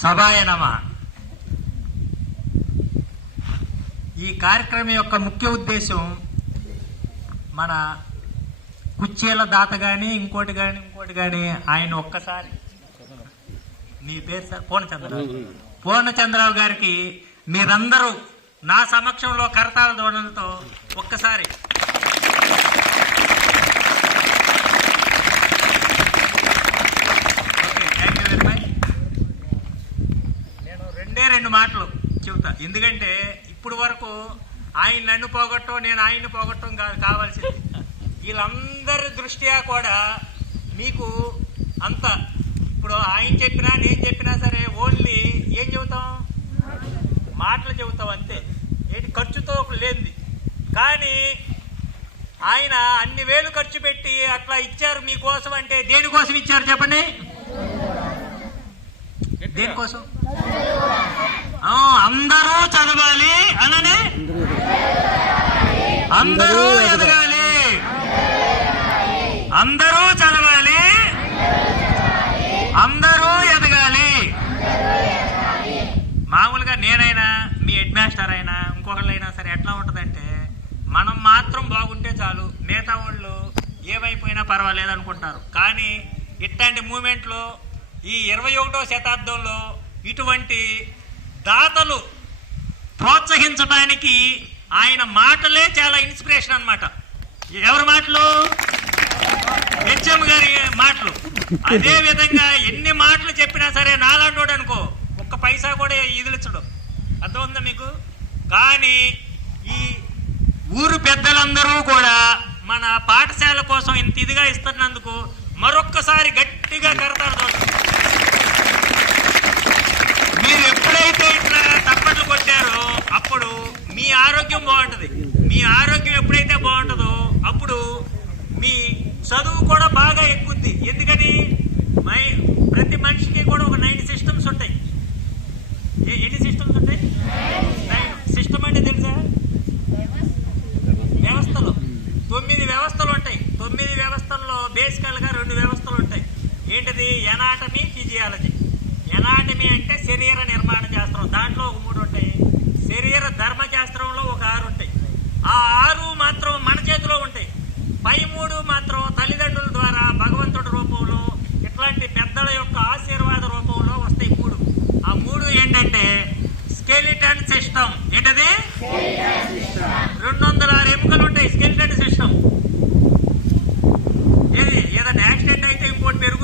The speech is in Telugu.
సభాయ నమః. ఈ కార్యక్రమం యొక్క ముఖ్య ఉద్దేశం మన కుచ్చేల దాత కానీ ఇంకోటి కానీ ఆయన ఒక్కసారి, మీ పేరు సార్ పూర్ణచంద్రరావు గారికి మీరందరూ నా సమక్షంలో కరతాళ ధ్వనులతో ఒక్కసారి రెండు మాటలు చెబుతా. ఎందుకంటే ఇప్పుడు వరకు ఆయన నన్ను పోగొట్టం, నేను ఆయన్ని పోగొట్టం కావాల్సింది. వీళ్ళందరి దృష్ట్యా కూడా మీకు అంత ఇప్పుడు ఆయన చెప్పినా నేను చెప్పినా సరే ఓన్లీ ఏం చెబుతాం, మాటలు చెబుతాం అంతే, ఏంటి ఖర్చుతో లేనిది. కానీ ఆయన అన్ని వేలు ఖర్చు పెట్టి అట్లా ఇచ్చారు మీకోసం. అంటే దేనికోసం ఇచ్చారు చెప్పండి? దేనికోసం? అందరూ చదవాలి అననే, అందరూ ఎదగాలి, అందరూ చదవాలి, అందరూ ఎదగాలి. మామూలుగా నేనైనా మీ హెడ్ మాస్టర్ అయినా ఇంకొకళ్ళైనా సరే ఎట్లా ఉంటుందంటే, మనం మాత్రం బాగుంటే చాలు, మిగతా వాళ్ళు ఏమైపోయినా పర్వాలేదు అనుకుంటారు. కానీ ఇట్లాంటి మూమెంట్లో ఈ 21వ శతాబ్దంలో ఇటువంటి దాతలు ప్రోత్సహించడానికి ఆయన మాటలే చాలా ఇన్స్పిరేషన్ అన్నమాట. ఎవరి మాటలు? హెచ్ఎం గారి మాటలు. అదే విధంగా ఎన్ని మాటలు చెప్పినా సరే నాలాంటోడు అనుకో ఒక్క పైసా కూడా ఇదిలించడం, అర్థమవుందా మీకు? కానీ ఈ ఊరు పెద్దలందరూ కూడా మన పాఠశాల కోసం ఇంత ఇదిగా ఇస్తున్నందుకు మరొక్కసారి గట్టిగా కరతాడు. మీరు ఎప్పుడైతే ఇట్లా తప్పట్లు కొట్టారో అప్పుడు మీ ఆరోగ్యం బాగుంటుంది. మీ ఆరోగ్యం ఎప్పుడైతే బాగుంటుందో అప్పుడు మీ చదువు కూడా బాగా ఎక్కుద్ది. ఎందుకని ప్రతి మనిషికి కూడా ఒక 9 సిస్టమ్స్ ఉంటాయి. ఎన్ని సిస్టమ్స్ ఉంటాయి? 9. సిస్టమ్ అంటే తెలుసా? వ్యవస్థలు. 9 వ్యవస్థలు ఉంటాయి. 9 వ్యవస్థల్లో బేసికల్గా 2 వ్యవస్థలు ఉంటాయి. ఏంటిది? Anatomy, physiology. ఎనాటమీ అంటే శరీర నిర్మాణ శాస్త్రం, దాంట్లో ఒక 3 ఉంటాయి. శరీర ధర్మశాస్త్రంలో ఒక 6 ఉంటాయి. ఆ 6 మాత్రం మన చేతిలో ఉంటాయి. పై 3 మాత్రం తల్లిదండ్రుల ద్వారా భగవంతుడి రూపంలో ఇట్లాంటి పెద్దల యొక్క ఆశీర్వాద రూపంలో వస్తాయి. 3. ఆ 3 ఏంటంటే స్కెలిటన్ సిస్టమ్. ఏంటది? 206 ఎముకలు ఉంటాయి స్కెలిటన్ సిస్టమ్.